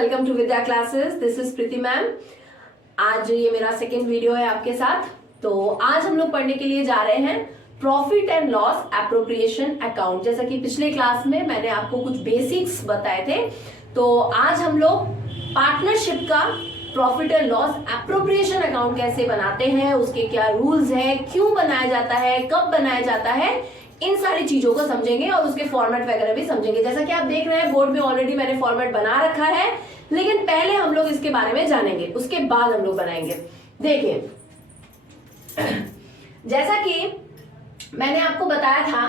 Welcome to Vidya classes. This is Preeti ma'am. आज ये मेरा सेकेंड वीडियो है आपके साथ। तो आज हम लोग पढ़ने के लिए जा रहे हैं profit and loss appropriation account. जैसा कि पिछले क्लास में मैंने आपको कुछ बेसिक्स बताए थे, तो आज हम लोग पार्टनरशिप का profit and loss appropriation account कैसे बनाते हैं, उसके क्या रूल्स हैं, क्यों बनाया जाता है, कब बनाया जाता है, इन सारी चीजों को समझेंगे और उसके फॉर्मेट वगैरह भी समझेंगे। जैसा कि आप देख रहे हैं बोर्ड में ऑलरेडी मैंने फॉर्मेट बना रखा है, लेकिन पहले हम लोग इसके बारे में जानेंगे, उसके बाद हम लोग बनाएंगे। देखिए, जैसा कि मैंने आपको बताया था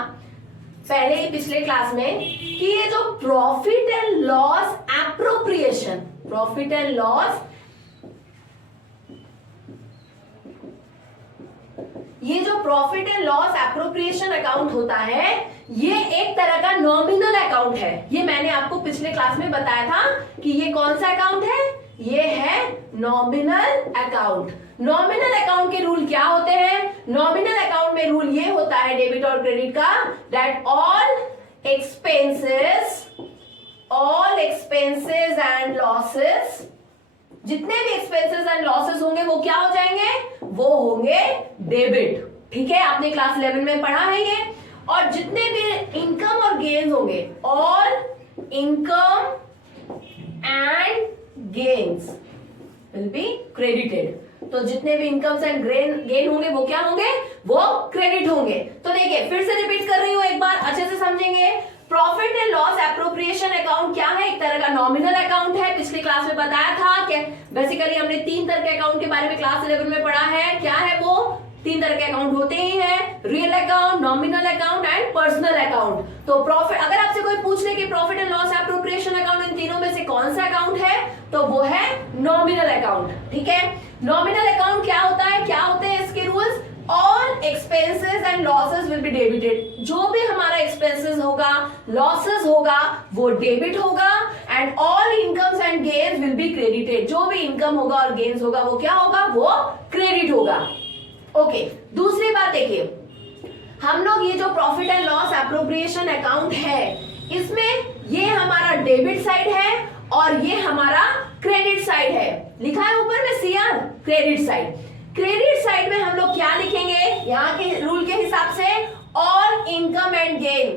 पहले ही पिछले क्लास में कि ये जो profit and loss appropriation, profit and loss, ये जो profit and loss appropriation account होता है, ये एक तरह का नॉमिनल अकाउंट है। ये मैंने आपको पिछले क्लास में बताया था कि ये कौन सा अकाउंट है, ये है नॉमिनल अकाउंट। नॉमिनल अकाउंट के रूल क्या होते हैं? नॉमिनल अकाउंट में रूल ये होता है डेबिट और क्रेडिट का, that all expenses and losses, जितने भी एक्सपेंसेस एंड लॉसेस होंगे वो क्या हो जाएंगे? वो होंगे डेबिट। ठीक है, आपने क्लास 11 में पढ़ा है ये। और जितने भी इनकम और गेन्स होंगे, all income and gains will be credited. तो जितने भी इनकम्स एंड गेन होंगे वो क्या होंगे? वो क्रेडिट होंगे। तो देखिए, फिर से रिपीट कर रही हूं, एक बार अच्छे से समझेंगे। Profit and loss appropriation account क्या है? एक तरह का नॉमिनल अकाउंट है। पिछली क्लास में बताया था कि बेसिकली हमने 3 तरह के अकाउंट के बारे में क्लास 11 में पढ़ा है। क्या है वो? 3 तरह के अकाउंट होते ही हैं, real account, nominal account and personal account. तो प्रॉफिट, अगर आपसे कोई पूछ ले कि profit and loss appropriation account in तीनों में से कौन सा अकाउंट है, तो वो है नॉमिनल अकाउंट। ठीक है, नॉमिनल अकाउंट क्या होता है, क्या होते हैं इसके rules? All expenses and losses will be debited. जो भी हमारा एक्सपेंसेस होगा, लॉसेस होगा, वो डेबिट होगा। And all incomes and gains will be credited. जो भी इनकम होगा और गेन्स होगा वो क्या होगा? वो क्रेडिट होगा। ओके, दूसरी बात देखिए, हम लोग ये जो profit and loss appropriation account है, इसमें ये हमारा डेबिट साइड है और ये हमारा क्रेडिट साइड है। लिखा है ऊपर में CR, credit side. Credit side में हम लोग क्या लिखेंगे? यहाँ के रूल के हिसाब से all income and gain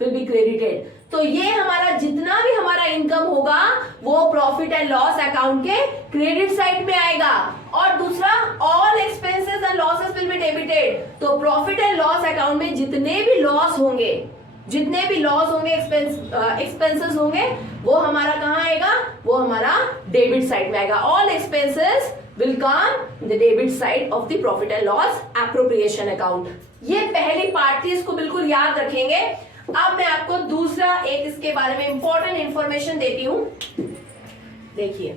will be credited. तो ये हमारा जितना भी हमारा इनकम होगा वो प्रॉफिट एंड लॉस अकाउंट के क्रेडिट साइड में आएगा। और दूसरा, all expenses and losses will be debited. तो प्रॉफिट एंड लॉस अकाउंट में जितने भी लॉस होंगे, एक्सपेंसेस होंगे, वो हमारा कहाँ आएगा? वो हमारा डेबिट साइड में आएगा। All expenses will come in the debit side of the profit and loss appropriation account। ये पहली पार्ट थी, इसको बिल्कुल याद रखेंगे। अब मैं आपको दूसरा एक इसके बारे में इंपॉर्टेंट इंफॉर्मेशन देती हूं। देखिए,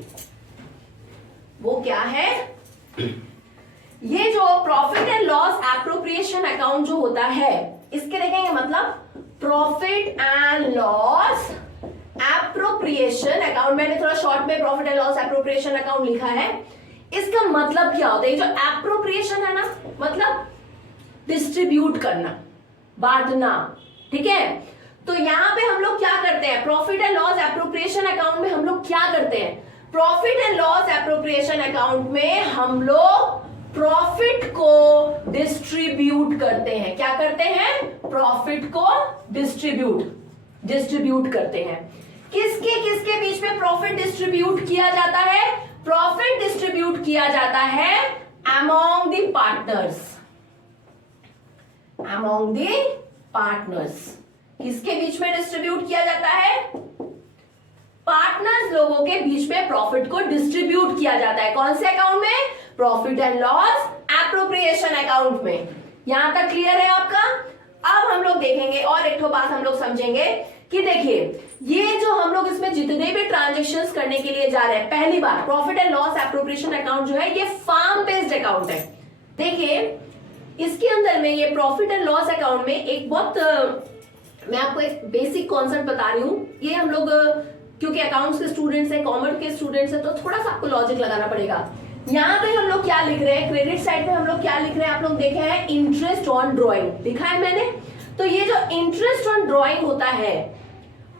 वो क्या है? ये जो profit and loss appropriation account जो होता है, इसके देखेंगे मतलब profit and loss appropriation account. मैंने थोड़ा शॉर्ट में profit and loss appropriation account लिखा है। इसका मतलब क्या होता है? जो एप्रोप्रिएशन है ना, मतलब डिस्ट्रीब्यूट करना, बांटना। ठीक है, तो यहां पे हम लोग क्या करते हैं? Profit and loss appropriation account में हम लोग क्या करते हैं? Profit and loss appropriation account में हम लोग प्रॉफिट को डिस्ट्रीब्यूट करते हैं। क्या करते हैं? प्रॉफिट को डिस्ट्रीब्यूट करते हैं। किसके बीच में प्रॉफिट डिस्ट्रीब्यूट किया जाता है? प्रॉफिट डिस्ट्रीब्यूट किया जाता है अमॉन्ग द पार्टनर्स। किसके बीच में डिस्ट्रीब्यूट किया जाता है? पार्टनर्स लोगों के बीच में प्रॉफिट को डिस्ट्रीब्यूट किया जाता है। कौन से अकाउंट में? Profit and loss appropriation account में। यहां तक क्लियर है आपका? अब हम लोग देखेंगे और एक ठो बात हम लोग समझेंगे कि देखिए, ये जो हम लोग इसमें जितने भी ट्रांजेक्शन्स करने के लिए जा रहे हैं, पहली बार profit and loss appropriation account जो है ये फार्म बेस्ड अकाउंट है। देखिए, इसके अंदर में ये प्रॉफिट एंड लॉस अकाउंट में एक बहुत मैं आपको एक बेसिक कॉन्सेप्ट बता रही हूँ। ये हम लोग क्योंकि अकाउंट्स के स्टूडेंट्स हैं, कॉमर्स के स्टूडेंट्स हैं, तो थोड़ा सा आपको लॉजिक लगाना पड़ेगा। यहाँ पे हम लोग क्या लिख रहे हैं? क्रेडिट साइड पे हम लोग क्या लिख रहे हैं? आप लोग देखे हैं इंटरेस्ट ऑन ड्रॉइंग, लिखा है मैंने। तो ये जो इंटरेस्ट ऑन ड्रॉइंग होता है,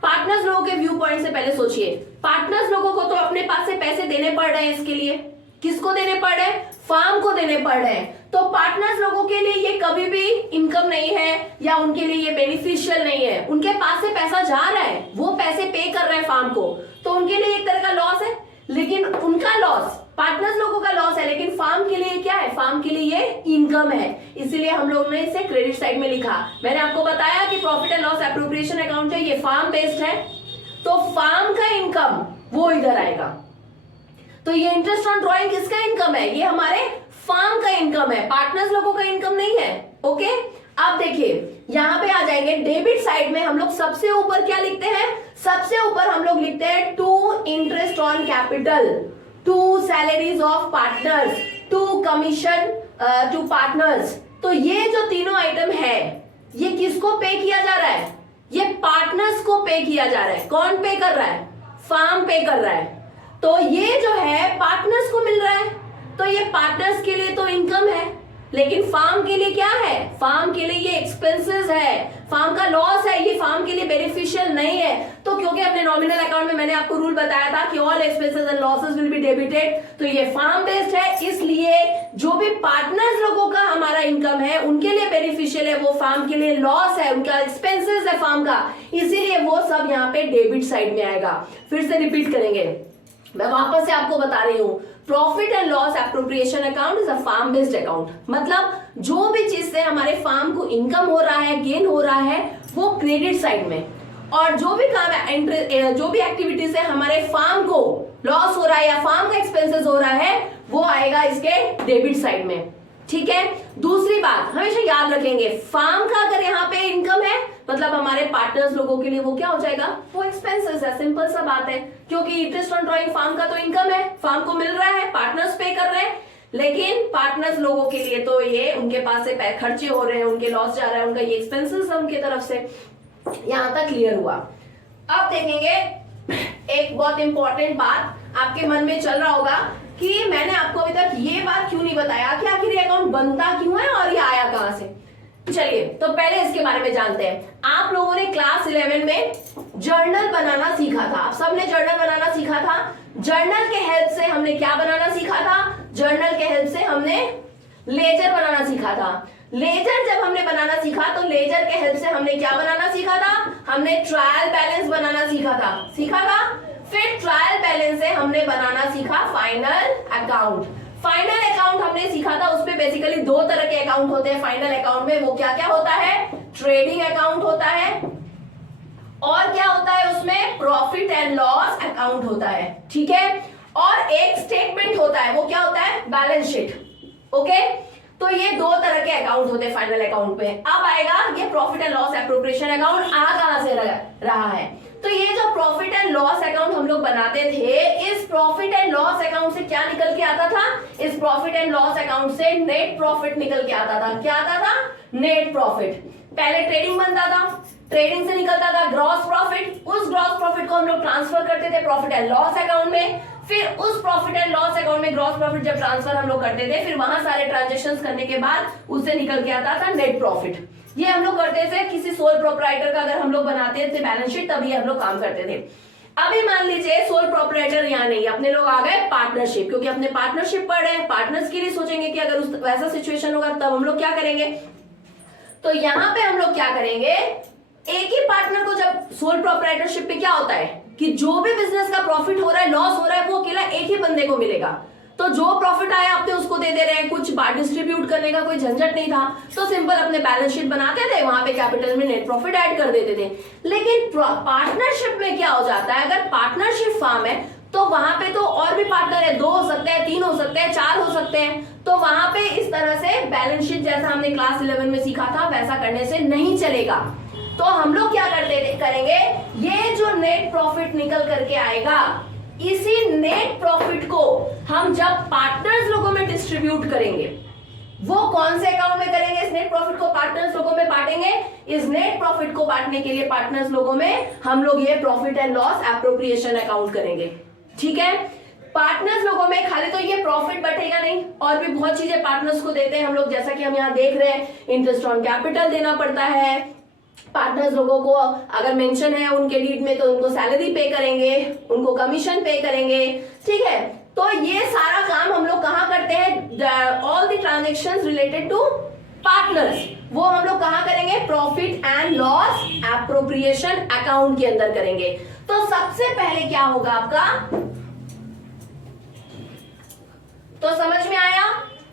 पार्टनर्स लोगों के व्यू पॉइंट से पहले सोचिए, पार्टनर्स लोगों को तो अपने पास से पैसे देने पड़ रहे हैं, इसके लिए किसको देने पड़ रहे हैं? फार्म को देने पड़ रहे हैं। तो पार्टनर्स लोगों के लिए ये कभी भी इनकम नहीं है या उनके लिए ये बेनिफिशियल नहीं है। उनके पास से पैसा जा रहा है, वो पैसे पे कर रहे हैं फार्म को, तो उनके लिए एक तरह का लॉस है, लेकिन उनका लॉस, पार्टनर्स लोगों का लॉस है, लेकिन फार्म के लिए क्या है? फार्म के लिए ये इनकम है। इसीलिए हम लोग ने इसे क्रेडिट साइड में लिखा। मैंने आपको बताया कि profit and loss appropriation account है, ये फार्म बेस्ड है, तो फार्म का इनकम वो इधर आएगा। तो ये इंटरेस्ट ऑन ड्रॉइंग किसका इनकम है? ये हमारे फार्म का इनकम है, पार्टनर्स लोगों का इनकम नहीं है। ओके, अब देखिए यहां पे आ जाएंगे डेबिट साइड में। हम लोग सबसे ऊपर क्या लिखते हैं? सबसे ऊपर हम लोग लिखते हैं to interest on capital, to salaries of partners, to commission to partners. तो ये जो तीनों आइटम है, ये किसको पे किया जा रहा है? ये पार्टनर्स को पे किया जा रहा है। कौन पे कर रहा है? फार्म पे कर रहा है। तो ये जो है पार्टनर्स को मिल रहा है, तो ये पार्टनर्स के लिए तो इनकम है, लेकिन फार्म के लिए क्या है? फार्म के लिए ये एक्सपेंसेस है, फार्म का लॉस है, ये फार्म के लिए बेनिफिशियल नहीं है। तो क्योंकि अपने नॉमिनल अकाउंट में मैंने आपको रूल बताया था कि all expenses and losses will be debited, तो ये फार्म बेस्ड है, इसलिए जो भी पार्टनर्स लोगों का हमारा इनकम है उनके लिए बेनिफिशियल है, वो फार्म के लिए लॉस है, उनका एक्सपेंसेस है फार्म का, इसीलिए वो सब यहाँ पे डेबिट साइड में आएगा। फिर से रिपीट करेंगे, मैं वापस से आपको बता रही हूं, profit and loss appropriation account is a firm based account. मतलब जो भी चीज से हमारे फार्म को इनकम हो रहा है, गेन हो रहा है, वो क्रेडिट साइड में, और जो भी काम है, जो भी एक्टिविटी से हमारे फार्म को लॉस हो रहा है या फार्म का एक्सपेंसेस हो रहा है, वो आएगा इसके डेबिट साइड में। ठीक है, दूसरी बात हमेशा याद रखेंगे, फार्म का अगर यहाँ पे इनकम है, मतलब हमारे पार्टनर्स लोगों के लिए वो क्या हो जाएगा? वो एक्सपेंसेस है। सिंपल सा बात है, क्योंकि इंटरेस्ट ऑन ड्रॉइंग फार्म का तो इनकम है, फार्म को मिल रहा है, पार्टनर्स पे कर रहे हैं, लेकिन पार्टनर्स लोगों के लिए तो ये उनके पास से खर्चे हो रहे हैं, उनके लॉस जा रहा है, उनका ये एक्सपेंसेस है उनकी तरफ से। यहां तक क्लियर हुआ। अब देखेंगे एक बहुत इंपॉर्टेंट बात आपके मन में चल रहा होगा कि मैंने आपको अभी तक ये बात क्यों नहीं बताया कि आखिर ये अकाउंट बनता क्यों है और ये आया कहां से। चलिए तो पहले इसके बारे में जानते हैं। आप लोगों ने क्लास 11 में जर्नल बनाना सीखा था, आप सबने जर्नल बनाना सीखा था। जर्नल के हेल्प से हमने क्या बनाना सीखा था? जर्नल के हेल्प से हमने लेजर बनाना सीखा था। लेजर जब हमने बनाना सीखा तो लेजर के हेल्प से हमने क्या बनाना सीखा था? हमने ट्रायल बैलेंस बनाना सीखा था। फिर ट्रायल बैलेंस से हमने बनाना सीखा फाइनल अकाउंट। फाइनल अकाउंट हमने सीखा था, उसमें बेसिकली दो तरह के अकाउंट होते हैं फाइनल अकाउंट में। वो क्या क्या होता है? ट्रेडिंग अकाउंट होता है, और क्या होता है उसमें? प्रॉफिट एंड लॉस अकाउंट होता है। ठीक है, और एक स्टेटमेंट होता है, वो क्या होता है? Balance sheet. ओके, तो ये दो तरह के अकाउंट होते हैं फाइनल अकाउंट में। अब आएगा ये profit and loss appropriation account. आ कहां से रहा है? तो ये जो प्रॉफिट एंड लॉस अकाउंट हम लोग बनाते थे, इस प्रॉफिट एंड लॉस अकाउंट से क्या निकल के आता था? इस प्रॉफिट एंड लॉस अकाउंट से नेट प्रॉफिट निकल के आता था। क्या आता था? Net profit. पहले ट्रेडिंग बनता था, ट्रेडिंग से निकलता था ग्रॉस प्रॉफिट, उस ग्रॉस प्रॉफिट को हम लोग ट्रांसफर करते थे प्रॉफिट एंड लॉस अकाउंट में। फिर उस प्रॉफिट एंड लॉस अकाउंट में ग्रॉस प्रॉफिट जब ट्रांसफर हम लोग करते थे, फिर वहां सारे ट्रांजेक्शंस करने के बाद उससे निकल के आता था नेट प्रॉफिट। ये हम लोग करते थे किसी सोल प्रोप्राइटर का अगर हम लोग बनाते थे बैलेंस शीट, तभी हम लोग काम करते थे। अभी मान लीजिए सोल प्रोप्राइटर यहाँ नहीं, अपने लोग आ गए पार्टनरशिप, क्योंकि अपने पार्टनरशिप पढ़ रहे हैं, पार्टनर्स के लिए सोचेंगे कि अगर उस वैसा सिचुएशन होगा तब हम लोग क्या करेंगे। तो यहाँ पे हम लोग क्या करेंगे, एक ही पार्टनर को, जब सोल प्रोप्राइटरशिप पे क्या होता है कि जो भी बिजनेस का प्रॉफिट हो रहा है, लॉस हो रहा है, वो अकेला एक ही बंदे को मिलेगा। तो जो प्रॉफिट आया अपने उसको दे रहे हैं, कुछ बार डिस्ट्रीब्यूट करने का कोई झंझट नहीं था, तो सिंपल अपने बैलेंस शीट बनाते थे, वहां पे कैपिटल में नेट प्रॉफिट ऐड कर देते थे। लेकिन पार्टनरशिप में क्या हो जाता है, अगर पार्टनरशिप फार्म है तो वहां पे तो और भी पार्टनर है, 2 हो सकते हैं, 3 हो सकते हैं, 4 हो सकते हैं, तो वहां पे इस तरह से बैलेंस शीट जैसा हमने क्लास 11 में सीखा था वैसा करने से नहीं चलेगा। तो हम लोग क्या करेंगे, ये जो नेट प्रॉफिट निकल करके आएगा, इसी नेट प्रॉफिट को हम जब पार्टनर्स लोगों में डिस्ट्रीब्यूट करेंगे, वो कौन से अकाउंट में करेंगे? इस नेट प्रॉफिट को पार्टनर्स लोगों में बांटेंगे। इस नेट प्रॉफिट को बांटने के लिए पार्टनर्स लोगों में हम लोग ये profit and loss appropriation account करेंगे। ठीक है, पार्टनर्स लोगों में खाली तो ये प्रॉफिट बटेगा नहीं, और भी बहुत चीजें पार्टनर्स को देते हैं हम लोग, जैसा कि हम यहाँ देख रहे हैं, इंटरेस्ट ऑन कैपिटल देना पड़ता है, पार्टनर्स लोगों को अगर मेंशन है उनके डीड में तो उनको सैलरी पे करेंगे, उनको कमीशन पे करेंगे, ठीक है। तो ये सारा काम हम लोग कहाँ करते हैं, all the transactions related to partners, वो हम लोग कहाँ करेंगे, profit and loss appropriation account के अंदर करेंगे। तो सबसे पहले क्या होगा आपका, तो समझ में आया,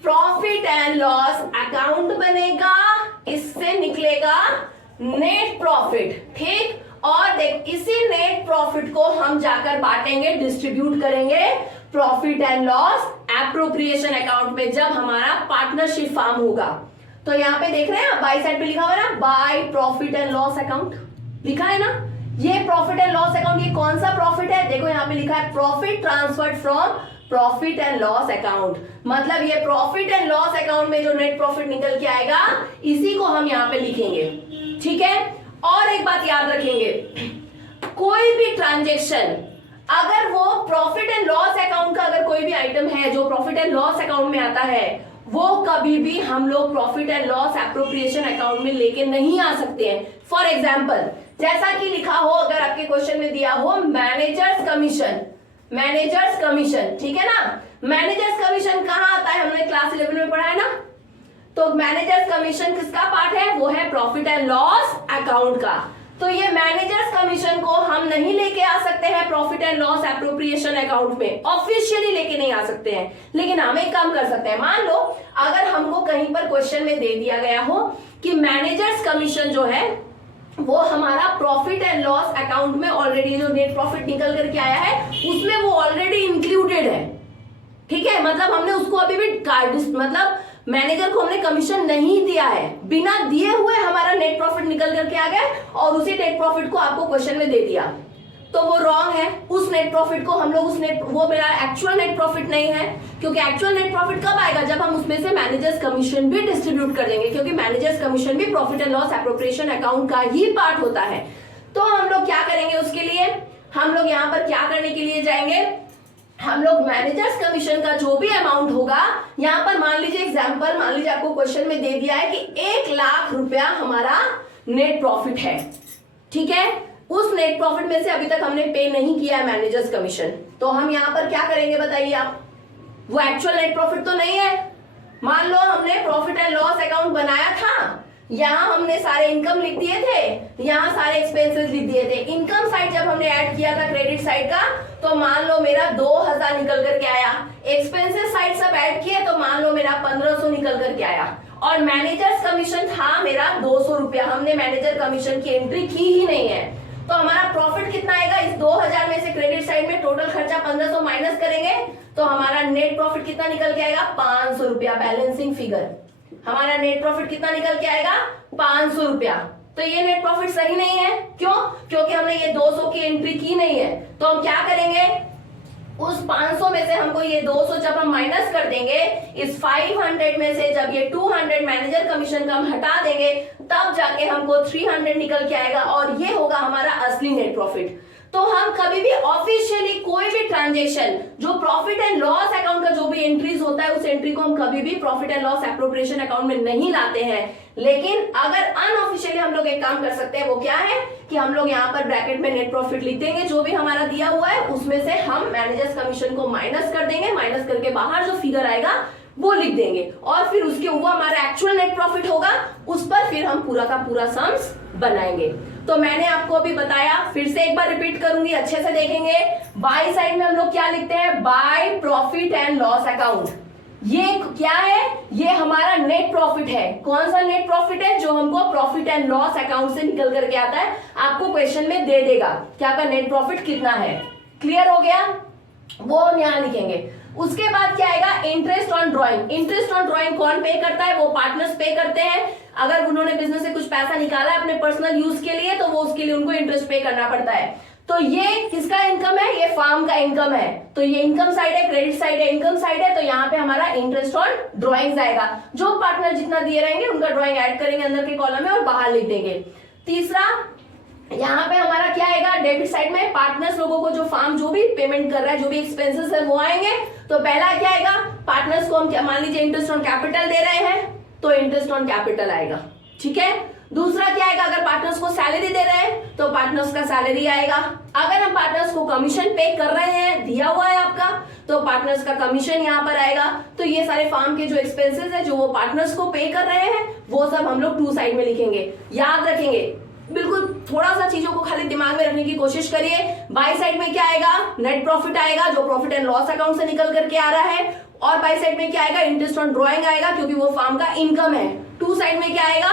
प्रॉफिट एंड लॉस अकाउंट बनेगा, इससे निकलेगा नेट प्रॉफिट, ठीक। और देख इसी नेट प्रॉफिट को हम जाकर बांटेंगे, डिस्ट्रीब्यूट करेंगे profit and loss appropriation account में जब हमारा पार्टनरशिप फॉर्म होगा। तो यहाँ पे देख रहे हैं बाई साइड पे लिखा हुआ है ना, by profit and loss account लिखा है ना। ये प्रॉफिट एंड लॉस अकाउंट, ये कौन सा प्रॉफिट है, देखो यहाँ पे लिखा है profit transferred from profit and loss account, मतलब ये प्रॉफिट एंड लॉस अकाउंट में जो नेट प्रॉफिट निकल के आएगा इसी को हम यहाँ पे लिखेंगे, ठीक है। और एक बात याद रखेंगे, कोई भी ट्रांजेक्शन अगर वो प्रॉफिट एंड लॉस अकाउंट का अगर कोई भी आइटम है जो प्रॉफिट एंड लॉस अकाउंट में आता है, वो कभी भी हम लोग profit and loss appropriation account में लेके नहीं आ सकते हैं। फॉर एग्जाम्पल जैसा कि लिखा हो, अगर आपके क्वेश्चन में दिया हो मैनेजर्स कमीशन, मैनेजर्स कमीशन, ठीक है ना। मैनेजर्स कमीशन कहाँ आता है, हमने क्लास 11 में पढ़ा है ना। तो मैनेजर्स कमीशन किसका पार्ट है, वो है प्रॉफिट एंड लॉस अकाउंट का। तो ये मैनेजर्स कमीशन को हम नहीं लेके आ सकते हैं profit and loss appropriation account में, ऑफिशियली लेके नहीं आ सकते हैं। लेकिन हम एक काम कर सकते हैं, मान लो अगर हमको कहीं पर क्वेश्चन में दे दिया गया हो कि मैनेजर्स कमीशन जो है वो हमारा प्रॉफिट एंड लॉस अकाउंट में ऑलरेडी जो नेट प्रॉफिट निकल करके आया है उसमें वो ऑलरेडी इंक्लूडेड है, ठीक है। मतलब हमने उसको अभी भी मतलब मैनेजर को हमने कमीशन नहीं दिया है, बिना दिए हुए हमारा नेट प्रॉफिट निकल करके आ गया और उसी नेट प्रॉफिट को आपको क्वेश्चन में दे दिया, तो वो रॉन्ग है। उस नेट प्रॉफिट को हम लोग वो मेरा एक्चुअल नेट प्रॉफिट नहीं है, क्योंकि एक्चुअल नेट प्रॉफिट कब आएगा, जब हम उसमें से मैनेजर्स कमीशन भी डिस्ट्रीब्यूट कर देंगे, क्योंकि मैनेजर्स कमीशन भी profit and loss appropriation account का ही पार्ट होता है। तो हम लोग क्या करेंगे उसके लिए, हम लोग यहाँ पर क्या करने के लिए जाएंगे, हम लोग मैनेजर्स कमीशन का जो भी अमाउंट होगा, यहाँ पर मान लीजिए एग्जांपल, मान लीजिए आपको क्वेश्चन में दे दिया है कि 1 लाख रुपया हमारा नेट प्रॉफिट है, ठीक है। उस नेट प्रॉफिट में से अभी तक हमने पे नहीं किया है मैनेजर्स कमीशन, तो हम यहाँ पर क्या करेंगे बताइए आप, वो एक्चुअल नेट प्रॉफिट तो नहीं है। मान लो हमने प्रॉफिट एंड लॉस अकाउंट बनाया था, यहाँ हमने सारे इनकम लिख दिए थे, यहाँ सारे एक्सपेंसेस लिख दिए थे। इनकम साइड जब हमने ऐड किया था क्रेडिट साइड का, तो मान लो मेरा 2000 निकल करके आया। एक्सपेंसेस साइड सब ऐड किए तो मान लो मेरा 1500 निकल करके आया। और मैनेजर्स कमीशन था मेरा 200 रुपया, हमने मैनेजर कमीशन की एंट्री की ही नहीं है। तो हमारा प्रॉफिट कितना आएगा, इस 2000 में से क्रेडिट साइड में टोटल खर्चा 1500 माइनस करेंगे तो हमारा नेट प्रॉफिट कितना निकल के आएगा, 500 रुपया। बैलेंसिंग फिगर हमारा नेट प्रॉफिट कितना निकल के आएगा, 500 रुपया। तो ये नेट प्रॉफिट सही नहीं है, क्यों, क्योंकि हमने ये 200 की एंट्री की नहीं है। तो हम क्या करेंगे, उस 500 में से हमको ये 200 जब हम माइनस कर देंगे, इस 500 में से जब ये 200 मैनेजर कमीशन का हम हटा देंगे, तब जाके हमको 300 निकल के आएगा और ये होगा हमारा असली नेट प्रॉफिट। तो हम कभी भी ऑफिशियली कोई भी ट्रांजेक्शन जो प्रॉफिट एंड लॉस अकाउंट का जो भी एंट्रीज होता है, उस एंट्री को हम कभी भी profit and loss appropriation account में नहीं लाते हैं। लेकिन अगर अनऑफिशियली हम लोग एक काम कर सकते हैं, वो क्या है कि हम लोग यहाँ पर ब्रैकेट में नेट प्रॉफिट लिख देंगे, जो भी हमारा दिया हुआ है उसमें से हम मैनेजर्स कमीशन को माइनस कर देंगे, माइनस करके बाहर जो फिगर आएगा वो लिख देंगे और फिर उसके ऊपर हमारा एक्चुअल नेट प्रॉफिट होगा, उस पर फिर हम पूरा का पूरा सम्स बनाएंगे। तो मैंने आपको अभी बताया, फिर से एक बार रिपीट करूंगी, अच्छे से देखेंगे। बाय साइड में हम लोग क्या लिखते हैं, by profit and loss account. ये क्या है, ये हमारा नेट प्रॉफिट है। कौन सा नेट प्रॉफिट है, जो हमको प्रॉफिट एंड लॉस अकाउंट से निकल करके आता है, आपको क्वेश्चन में दे देगा क्या का नेट प्रॉफिट कितना है। क्लियर हो गया, वो हम यहाँ लिखेंगे। उसके बाद क्या आएगा, interest on drawing. Interest on drawing कौन पे करता है, वो पार्टनर्स पे करते हैं। अगर उन्होंने बिजनेस से कुछ पैसा निकाला है अपने पर्सनल यूज के लिए, तो वो उसके लिए उनको इंटरेस्ट पे करना पड़ता है। तो ये किसका इनकम है, ये फार्म का इनकम है। तो ये इनकम साइड है, क्रेडिट साइड है, इनकम साइड है। तो यहाँ पे हमारा इंटरेस्ट ऑन ड्रॉइंग्स आएगा। जो पार्टनर जितना दिए रहेंगे उनका ड्रॉइंग ऐड करेंगे अंदर के कॉलम में और बाहर लिख देंगे। तीसरा यहाँ पे हमारा क्या आएगा, डेबिट साइड में पार्टनर्स लोगों को जो फार्म जो भी पेमेंट कर रहा है, जो भी एक्सपेंसेस है वो आएंगे। तो पहला क्या आएगा, पार्टनर्स को हम मान लीजिए इंटरेस्ट ऑन कैपिटल दे रहे हैं, तो इंटरेस्ट ऑन कैपिटल आएगा। ठीक है। दूसरा क्या आएगा, अगर पार्टनर्स को सैलरी दे रहे हैं तो पार्टनर्स का सैलरी आएगा। अगर हम पार्टनर्स को कमीशन पे कर रहे हैं, दिया हुआ है आपका, तो पार्टनर्स का कमीशन यहाँ पर आएगा। तो ये सारे फार्म के जो एक्सपेंसेस है जो वो पार्टनर्स को पे कर रहे हैं वो सब हम लोग टू साइड में लिखेंगे। याद रखेंगे, बिल्कुल थोड़ा सा चीजों को खाली दिमाग में रखने की कोशिश करिए। बाई साइड में क्या आएगा, नेट प्रॉफिट आएगा जो प्रॉफिट एंड लॉस अकाउंट से निकल करके आ रहा है। और बाई साइड में क्या आएगा, इंटरेस्ट ऑन ड्रॉइंग आएगा क्योंकि वो फार्म का इनकम है। टू साइड में क्या आएगा,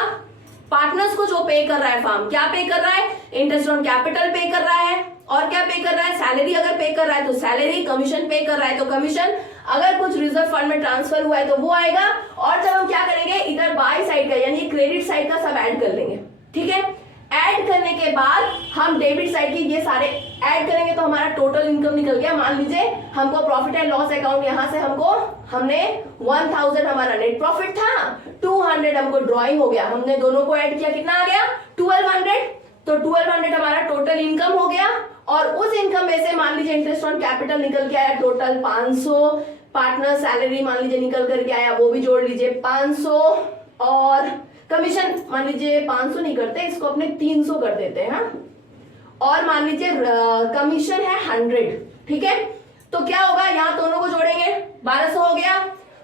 पार्टनर्स को जो पे कर रहा है फार्म, क्या पे कर रहा है, इंटरेस्ट ऑन कैपिटल पे कर रहा है। और क्या पे कर रहा है, सैलरी अगर पे कर रहा है तो सैलरी, कमीशन पे कर रहा है तो कमीशन, अगर कुछ रिजर्व फंड में ट्रांसफर हुआ है तो वो आएगा। और जब हम क्या करेंगे, इधर बाय साइड का यानी क्रेडिट साइड का सब ऐड कर लेंगे। ठीक है, ऐड करने के बाद हम डेबिट साइड की ये सारे ऐड करेंगे तो हमारा टोटल इनकम निकल गया। मान लीजिए हमको प्रॉफिट एंड लॉस अकाउंट यहां से हमने 1000 हमारा नेट प्रॉफिट था, 200 हमको ड्रॉइंग हो गया, हमने दोनों को ऐड किया, कितना आ गया 1200। तो 1200 हमारा टोटल इनकम हो गया। और उस इनकम में से मान लीजिए इंटरेस्ट ऑन कैपिटल निकल के आया टोटल 500, पार्टनर सैलरी मान लीजिए निकल करके आया, वो भी जोड़ लीजिए 500, और कमीशन मान लीजिए 500 नहीं करते, इसको अपने 300 कर देते हैं। और मान लीजिए कमीशन है 100। ठीक है, तो क्या होगा, यहाँ दोनों को जोड़ेंगे 1200 हो गया।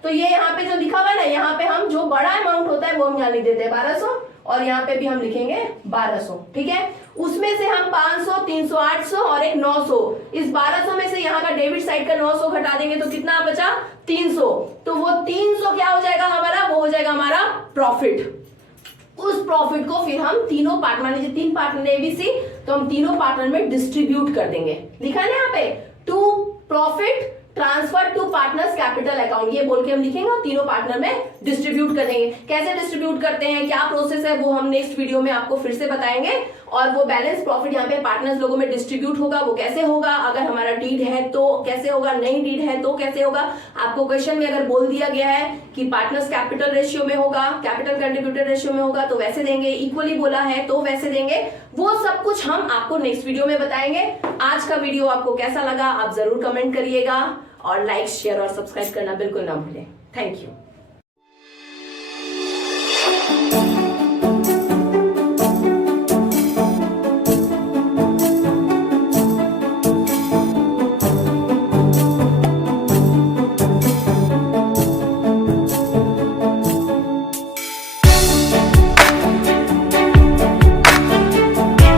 तो ये यहाँ पे जो लिखा हुआ है ना, यहाँ पे हम जो बड़ा अमाउंट होता है वो हम यहाँ लिख देते हैं 1200, और यहाँ पे भी हम लिखेंगे 1200। ठीक है, उसमें से हम 500, 300, 800 और एक 900, इस 1200 में से यहाँ का डेबिट साइड का 900 घटा देंगे तो कितना बचा 300। तो वो 300 क्या हो जाएगा हमारा, वो हो जाएगा हमारा प्रॉफिट। उस प्रॉफिट को फिर हम तीनों पार्ट, मान लीजिए 3 पार्टनर एबीसी, तो हम तीनों पार्टनर में डिस्ट्रीब्यूट कर देंगे। लिखा है ना यहाँ पे, to profit transfer to partners capital account, ये बोल के हम लिखेंगे और तीनों पार्टनर में डिस्ट्रीब्यूट कर देंगे। कैसे डिस्ट्रीब्यूट करते हैं, क्या प्रोसेस है, वो हम नेक्स्ट वीडियो में आपको फिर से बताएंगे। और वो बैलेंस प्रॉफिट यहाँ पे पार्टनर्स लोगों में डिस्ट्रीब्यूट होगा, वो कैसे होगा, अगर हमारा डीड है तो कैसे होगा, नहीं डीड है तो कैसे होगा। आपको क्वेश्चन में अगर बोल दिया गया है कि पार्टनर्स कैपिटल रेशियो में होगा, कैपिटल कंट्रीब्यूटेड रेशियो में होगा तो वैसे देंगे, इक्वली बोला है तो वैसे देंगे। वो सब कुछ हम आपको नेक्स्ट वीडियो में बताएंगे। आज का वीडियो आपको कैसा लगा आप जरूर कमेंट करिएगा, और लाइक, शेयर और सब्सक्राइब करना बिल्कुल ना भूलें। Thank you.